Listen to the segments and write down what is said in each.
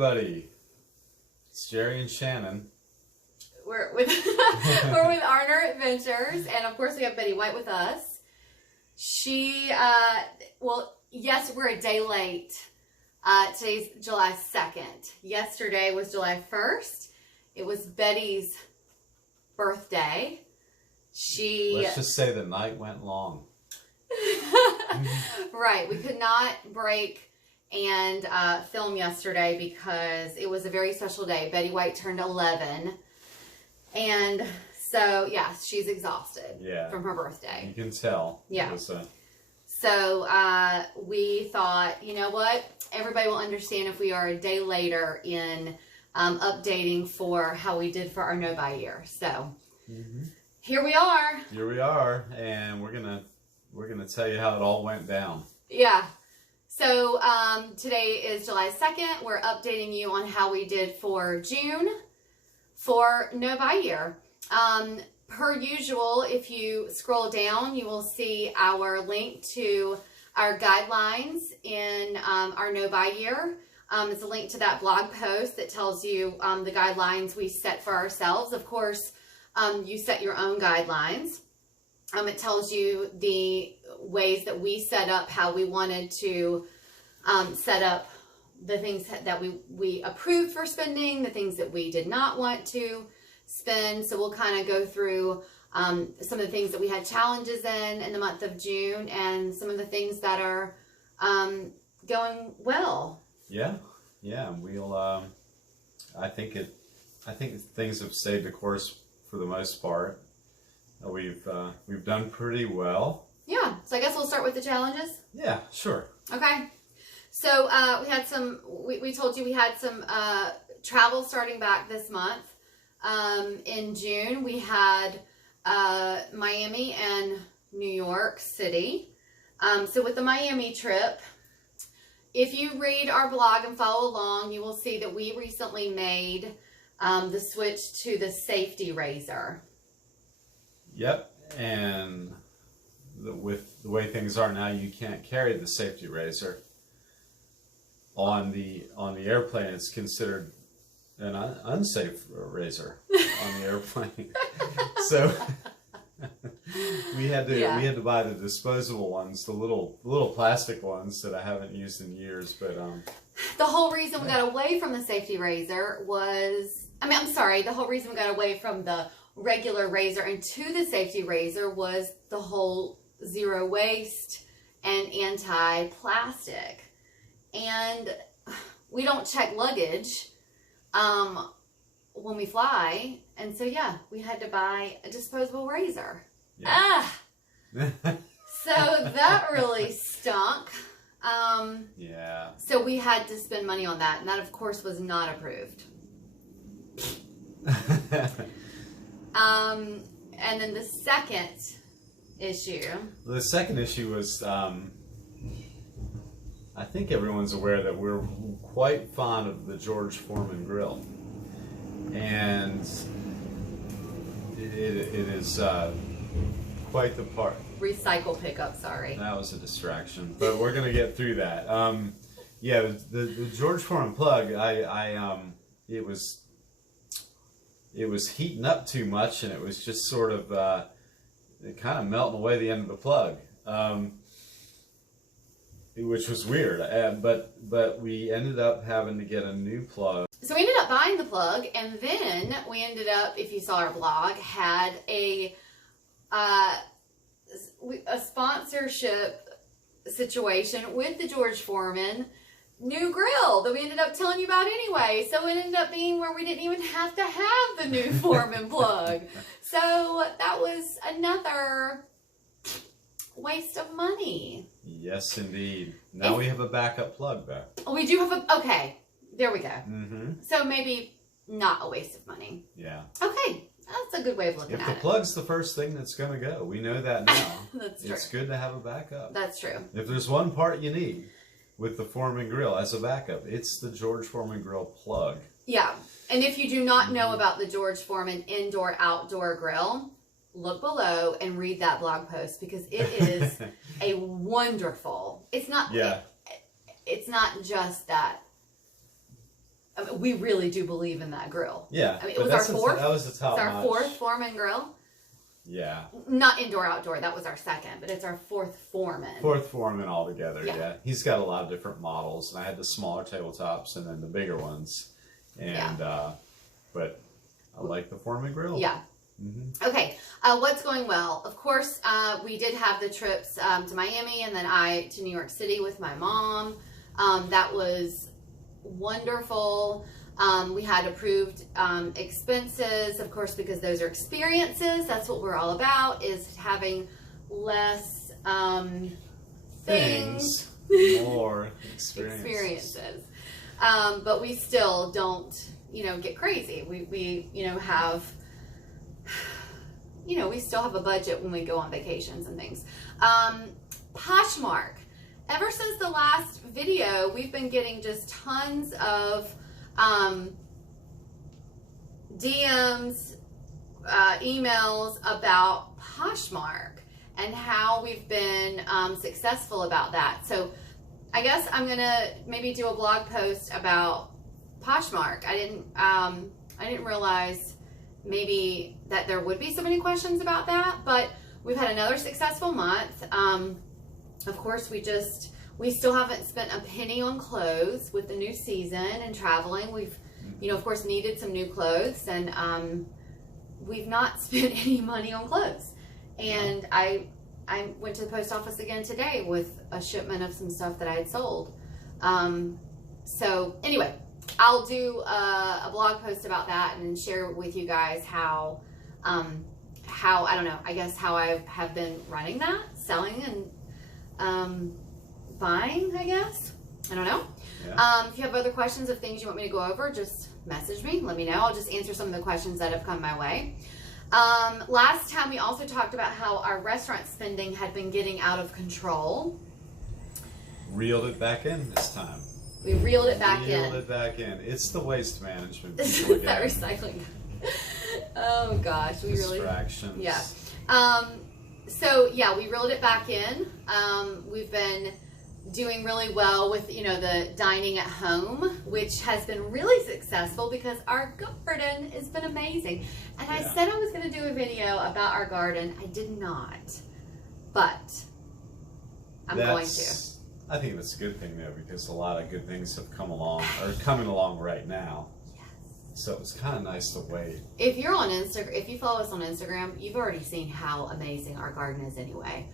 everybody. It's Jerry and Shannon. We're with we're with Arner Adventures, and of course we have Betty White with us. She, well, yes, we're a day late. Today's July 2nd. Yesterday was July 1st. It was Betty's birthday. Let's just say the night went long. Right, we could not break and film yesterday because it was a very special day. Betty White turned 11, and so yeah, she's exhausted from her birthday. You can tell. Yeah. So we thought, you know what? Everybody will understand if we are a day later in updating for how we did for our no-buy year. So here we are. Here we are, and we're gonna tell you how it all went down. Yeah. So today is July 2nd. We're updating you on how we did for June for no-buy year. Per usual, if you scroll down, you will see our link to our guidelines in our no-buy year. It's a link to that blog post that tells you the guidelines we set for ourselves. Of course, you set your own guidelines. It tells you the ways that we set up how we wanted to set up the things that we approved for spending, the things that we did not want to spend. So we'll kind of go through some of the things that we had challenges in the month of June, and some of the things that are going well. Yeah. We'll. I think things have stayed the course for the most part. We've done pretty well. Yeah. So I guess we'll start with the challenges. Yeah, sure. Okay. So we had some. We told you we had some travel starting back this month. In June, we had Miami and New York City. So with the Miami trip, if you read our blog and follow along, you will see that we recently made the switch to the safety razor. Yep, and with the way things are now, you can't carry the safety razor on the airplane. It's considered an unsafe razor on the airplane. So we had to buy the disposable ones, the little plastic ones that I haven't used in years. But the whole reason we got away from the safety razor was, the whole reason we got away from the regular razor and to the safety razor was the whole zero waste and anti-plastic. And we don't check luggage when we fly, and so we had to buy a disposable razor. So that really stunk. So we had to spend money on that, and that of course was not approved. And then the second issue. The second issue was, I think everyone's aware that we're quite fond of the George Foreman grill, and it is quite the part. Recycle pickup, sorry. That was a distraction, but we're gonna get through that. The George Foreman plug, it was heating up too much, and it was just sort of kind of melting away the end of the plug. Which was weird, but we ended up having to get a new plug. So we ended up buying the plug, and then we ended up, if you saw our blog, had a sponsorship situation with the George Foreman new grill that we ended up telling you about anyway. So it ended up being where we didn't even have to have the new Foreman plug. So that was another waste of money. Yes, indeed. Now we have a backup plug, though. We do have okay, there we go. So maybe not a waste of money. Yeah. Okay, that's a good way of looking at it. If the plug's the first thing that's going to go, we know that now. That's true. It's good to have a backup. That's true. If there's one part you need with the Foreman grill as a backup, it's the George Foreman grill plug. Yeah, and if you do not know about the George Foreman indoor-outdoor grill, look below and read that blog post, because it is a wonderful. It's not. It's not just that we really do believe in that grill. Yeah. I mean, it was our fourth. That was the top It's our notch. fourth Foreman grill. Yeah. Not indoor, outdoor. That was our second, but it's our fourth Foreman. Fourth Foreman altogether, Yeah. yeah. He's got a lot of different models, and I had the smaller tabletops and then the bigger ones. And, but I like the Foreman grill. Yeah. Mm-hmm. Okay. What's going well? Of course, we did have the trips to Miami and then to New York City with my mom. That was wonderful. We had approved expenses, of course, because those are experiences. That's what we're all about, is having less things, more experiences. But we still don't, get crazy. We have, we still have a budget when we go on vacations and things. Poshmark. Ever since the last video, we've been getting just tons of DMs, emails about Poshmark and how we've been successful about that. So I guess I'm gonna maybe do a blog post about Poshmark. I didn't realize maybe that there would be so many questions about that, but we've had another successful month. Of course, we still haven't spent a penny on clothes with the new season and traveling. We've, of course, needed some new clothes, and we've not spent any money on clothes. And I went to the post office again today with a shipment of some stuff that I had sold. So anyway, I'll do a blog post about that and share with you guys how I don't know, I guess how I have been running that, selling and buying, I guess. I don't know. Yeah. If you have other questions of things you want me to go over, just message me. Let me know. I'll just answer some of the questions that have come my way. Last time we also talked about how our restaurant spending had been getting out of control. Reeled it back in this time. We reeled it back in. Reeled it back in. It's the waste management. This people is that get. recycling. Oh gosh, we really. Distractions. Yeah. So yeah, we reeled it back in. We've been doing really well with, the dining at home, which has been really successful because our garden has been amazing. And I said I was going to do a video about our garden. I did not, but I'm going to. I think that's a good thing though, because a lot of good things have come along, or coming along right now. So it's kind of nice to wait. If you're on Instagram, if you follow us on Instagram, you've already seen how amazing our garden is anyway.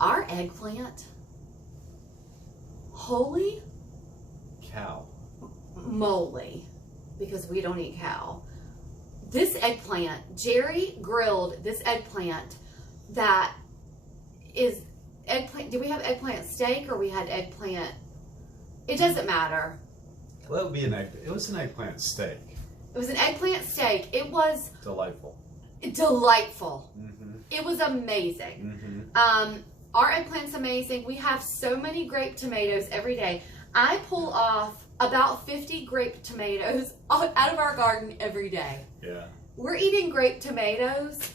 Our eggplant, holy cow moly, because we don't eat cow. This eggplant, Jerry grilled this eggplant that is eggplant. Did we have eggplant steak or we had eggplant? It doesn't matter. Well, it would be it was an eggplant steak. It was an eggplant steak. It was delightful. Delightful. Mm-hmm. It was amazing. Mm-hmm. Our eggplant's amazing. We have so many grape tomatoes every day. I pull off about 50 grape tomatoes out of our garden every day. Yeah. We're eating grape tomatoes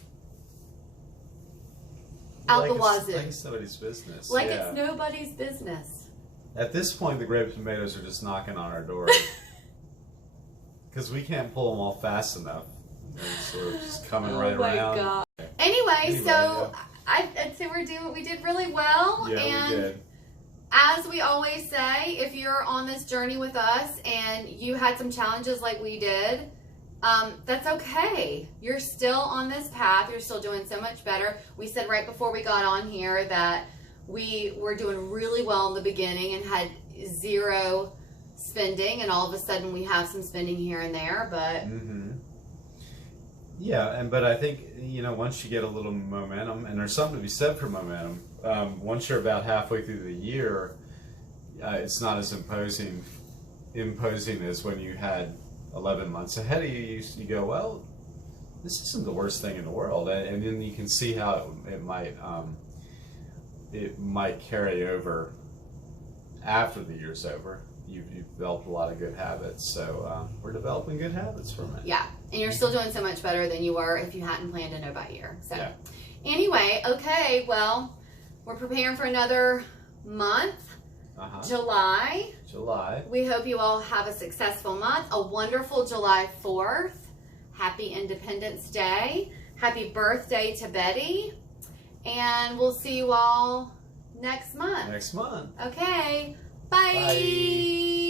out the wazoo. Like it's nobody's business. Like it's nobody's business. At this point, the grape tomatoes are just knocking on our door. Because we can't pull them all fast enough. They're sort of just coming right around. Oh my God. Anyway, so I'd say we did really well. Yeah, and we did. As we always say, if you're on this journey with us and you had some challenges like we did, that's okay. You're still on this path. You're still doing so much better. We said right before we got on here that we were doing really well in the beginning and had zero spending, and all of a sudden we have some spending here and there, but yeah, but I think once you get a little momentum, and there's something to be said for momentum. Once you're about halfway through the year, it's not as imposing as when you had 11 months ahead of you. You go, well, this isn't the worst thing in the world, and then you can see how it might carry over after the year's over. You've developed a lot of good habits, so we're developing good habits from it. Yeah, and you're still doing so much better than you were if you hadn't planned a no-buy-year. So anyway, okay, well, we're preparing for another month, July. July. We hope you all have a successful month, a wonderful July 4th. Happy Independence Day. Happy birthday to Betty. And we'll see you all next month. Next month. Okay. Bye. Bye.